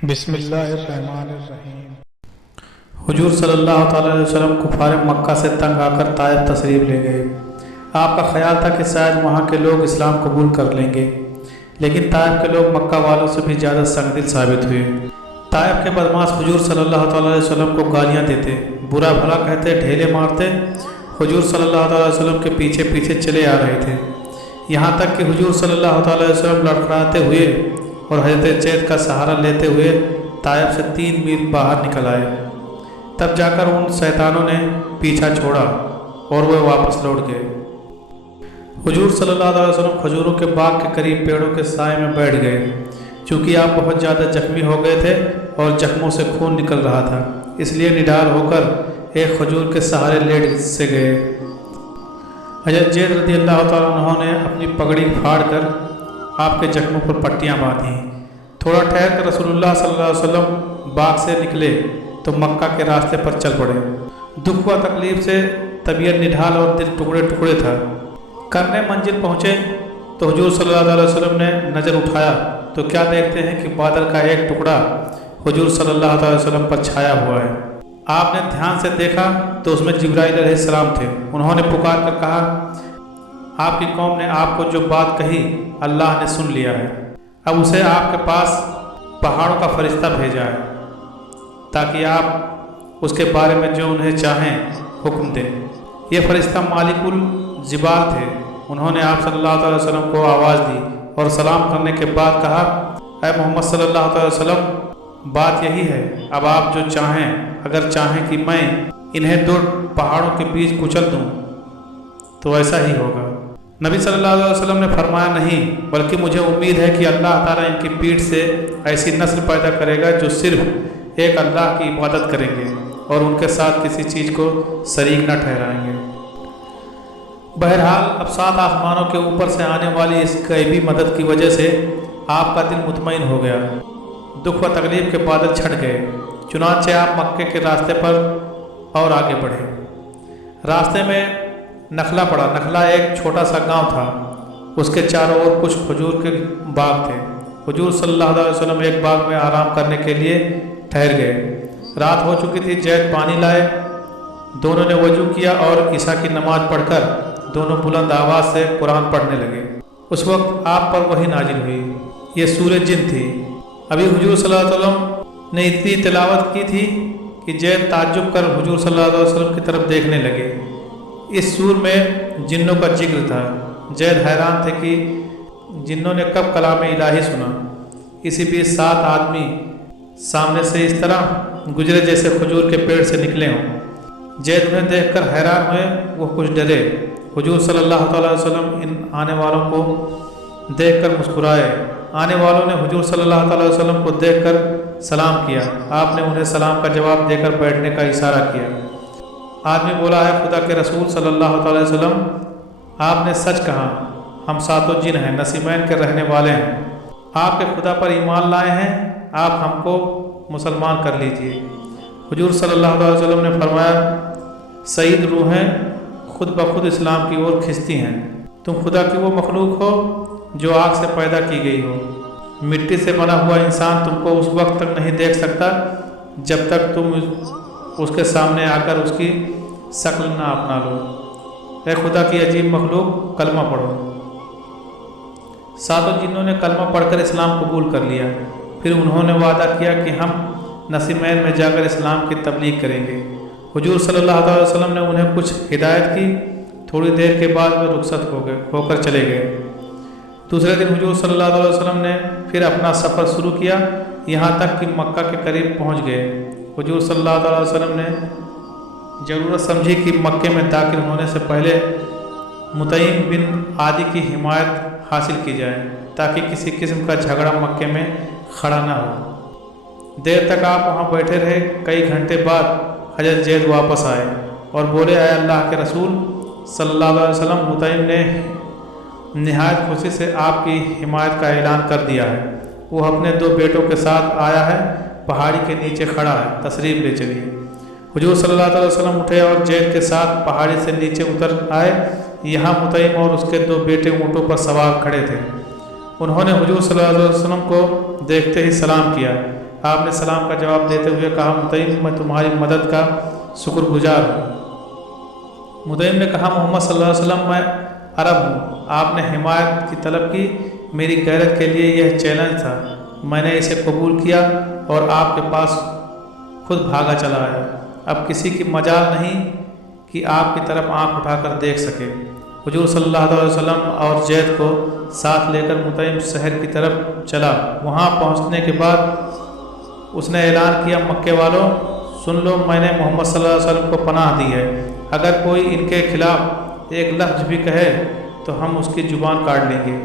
بسم اللہ الرحمن الرحیم۔ حضور صلی اللہ تعالیٰ علیہ وسلم کفار مکہ سے تنگ آ کر طائف تشریف لے گئے۔ آپ کا خیال تھا کہ شاید وہاں کے لوگ اسلام قبول کر لیں گے، لیکن طائف کے لوگ مکہ والوں سے بھی زیادہ سنگ دل ثابت ہوئے۔ طائف کے بدماش حضور صلی اللہ تعالیٰ علیہ وسلم کو گالیاں دیتے، برا بھلا کہتے، ڈھیلے مارتے۔ حضور صلی اللہ تعالیٰ علیہ وسلم کے پیچھے پیچھے چلے آ رہے تھے، یہاں تک کہ حضور صلی اللہ تعالیٰ علیہ وسلم لڑکھڑاتے ہوئے اور حضرت زید کا سہارا لیتے ہوئے طائف سے 3 میل باہر نکل آئے۔ تب جا کر ان شیطانوں نے پیچھا چھوڑا اور وہ واپس لوٹ گئے۔ حضور صلی اللہ علیہ وسلم کھجوروں کے باغ کے قریب پیڑوں کے سائے میں بیٹھ گئے، چونکہ آپ بہت زیادہ زخمی ہو گئے تھے اور زخموں سے خون نکل رہا تھا، اس لیے نڈال ہو کر ایک کھجور کے سہارے لیٹ سے گئے۔ حضرت زید رضی اللہ تعالیٰ انہوں نے اپنی پگڑی پھاڑ کر آپ کے زخموں پر پٹیاں باندھیں۔ تھوڑا ٹھہر کر رسول اللہ صلی اللہ علیہ وسلم باغ سے نکلے تو مکہ کے راستے پر چل پڑے۔ دکھ و تکلیف سے طبیعت نڈھال اور دل ٹکڑے ٹکڑے تھا۔ کرنے منزل پہنچے تو حضور صلی اللہ علیہ وسلم نے نظر اٹھایا تو کیا دیکھتے ہیں کہ بادل کا ایک ٹکڑا حضور صلی اللہ علیہ وسلم پر چھایا ہوا ہے۔ آپ نے دھیان سے دیکھا تو اس میں جبرائیل علیہ السلام تھے۔ انہوں نے پکار کر کہا، آپ کی قوم نے آپ کو جو بات کہی اللہ نے سن لیا ہے، اب اسے آپ کے پاس پہاڑوں کا فرشتہ بھیجا ہے تاکہ آپ اس کے بارے میں جو انہیں چاہیں حکم دیں۔ یہ فرشتہ مالک الجبال تھے۔ انہوں نے آپ صلی اللہ علیہ وسلم کو آواز دی اور سلام کرنے کے بعد کہا، اے محمد صلی اللہ علیہ وسلم، بات یہی ہے، اب آپ جو چاہیں، اگر چاہیں کہ میں انہیں 2 پہاڑوں کے بیچ کچل دوں تو ایسا ہی ہوگا۔ نبی صلی اللہ علیہ وسلم نے فرمایا، نہیں، بلکہ مجھے امید ہے کہ اللہ تعالیٰ ان کی پیٹھ سے ایسی نسل پیدا کرے گا جو صرف ایک اللہ کی عبادت کریں گے اور ان کے ساتھ کسی چیز کو شریک نہ ٹھہرائیں گے۔ بہرحال اب 7 آسمانوں کے اوپر سے آنے والی اس غیبی مدد کی وجہ سے آپ کا دل مطمئن ہو گیا۔ دکھ و تکلیف کے بادل چھٹ گئے، چنانچہ آپ مکے کے راستے پر اور آگے بڑھے۔ راستے میں نخلا پڑا۔ نخلا ایک چھوٹا سا گاؤں تھا، اس کے چاروں اور کچھ کھجور کے باغ تھے۔ حضور صلی اللہ علیہ وسلم ایک باغ میں آرام کرنے کے لیے ٹھہر گئے۔ رات ہو چکی تھی۔ زید پانی لائے، دونوں نے وضو کیا اور عشاء کی نماز پڑھ کر دونوں بلند آواز سے قرآن پڑھنے لگے۔ اس وقت آپ پر وحی نازل ہوئی، یہ سورہ جن تھی۔ ابھی حضور صلی اللہ علیہ وسلم نے اتنی تلاوت کی تھی کہ زید تعجب کر حضور صلی اللہ علیہ وسلم کی طرف دیکھنے لگے۔ اس سور میں جنوں کا ذکر تھا۔ زید حیران تھے کہ جنوں نے کب کلام الہی سنا۔ اسی بیچ 7 آدمی سامنے سے اس طرح گزرے جیسے کھجور کے پیڑ سے نکلے ہوں۔ زید انہیں دیکھ کر حیران ہوئے، وہ کچھ ڈرے۔ حضور صلی اللہ تعالیٰ علیہ وسلم ان آنے والوں کو دیکھ کر مسکرائے۔ آنے والوں نے حضور صلی اللہ تعالیٰ علیہ وسلم کو دیکھ کر سلام کیا۔ آپ نے انہیں سلام کا جواب دے کر بیٹھنے کا اشارہ کیا۔ آدمی بولا، ہے خدا کے رسول صلی اللہ تعالیٰ علیہ وسلم، آپ نے سچ کہا، ہم 7 جن ہیں، نسیمین کے رہنے والے ہیں، آپ کے خدا پر ایمان لائے ہیں، آپ ہم کو مسلمان کر لیجئے۔ حضور صلی اللہ علیہ وسلم نے فرمایا، سعید روحیں خود بخود اسلام کی اور کھنچتی ہیں۔ تم خدا کی وہ مخلوق ہو جو آگ سے پیدا کی گئی ہو۔ مٹی سے بنا ہوا انسان تم کو اس وقت تک نہیں دیکھ سکتا جب تک تم اس کے سامنے آ کر اس کی شکل نہ اپنا لو۔ اے خدا کی عجیب مخلوق، کلمہ پڑھو۔ 7 جنوں نے کلمہ پڑھ کر اسلام قبول کر لیا۔ پھر انہوں نے وعدہ کیا کہ ہم نسیمین میں جا کر اسلام کی تبلیغ کریں گے۔ حضور صلی اللہ علیہ وسلم نے انہیں کچھ ہدایت کی۔ تھوڑی دیر کے بعد وہ رخصت ہو کر چلے گئے۔ دوسرے دن حضور صلی اللہ علیہ وسلم نے پھر اپنا سفر شروع کیا، یہاں تک کہ مکہ کے قریب پہنچ گئے۔ حضور صلی اللہ علیہ وسلم نے ضرورت سمجھی کہ مکے میں داخل ہونے سے پہلے مطعم بن عدی کی حمایت حاصل کی جائے تاکہ کسی قسم کا جھگڑا مکے میں کھڑا نہ ہو۔ دیر تک آپ وہاں بیٹھے رہے۔ کئی گھنٹے بعد حضرت زید واپس آئے اور بولے، اے اللہ کے رسول صلی اللہ علیہ وسلم، مطعم نے نہایت خوشی سے آپ کی حمایت کا اعلان کر دیا ہے۔ وہ اپنے 2 بیٹوں کے ساتھ آیا ہے، پہاڑی کے نیچے کھڑا ہے، تشریف لے چلیے۔ حضور صلی اللہ علیہ وسلم اٹھے اور زید کے ساتھ پہاڑی سے نیچے اتر آئے۔ یہاں مطعم اور اس کے 2 بیٹے اونٹوں پر سوار کھڑے تھے۔ انہوں نے حضور صلی اللہ علیہ وسلم کو دیکھتے ہی سلام کیا۔ آپ نے سلام کا جواب دیتے ہوئے کہا مطعم میں تمہاری مدد کا شکر گزار ہوں۔ مطعم نے کہا محمد صلی اللہ علیہ وسلم میں عرب ہوں، آپ نے حمایت کی طلب کی، میری غیرت کے لیے یہ چیلنج تھا، میں نے اسے قبول کیا اور آپ کے پاس خود بھاگا چلا آیا۔ اب کسی کی مجال نہیں کہ آپ کی طرف آنکھ اٹھا کر دیکھ سکے۔ حضور صلی اللہ علیہ وسلم اور زید کو ساتھ لے کر مطعم شہر کی طرف چلا۔ وہاں پہنچنے کے بعد اس نے اعلان کیا مکے والوں سن لو، میں نے محمد صلی اللہ علیہ وسلم کو پناہ دی ہے، اگر کوئی ان کے خلاف ایک لفظ بھی کہے تو ہم اس کی زبان کاٹ لیں گے۔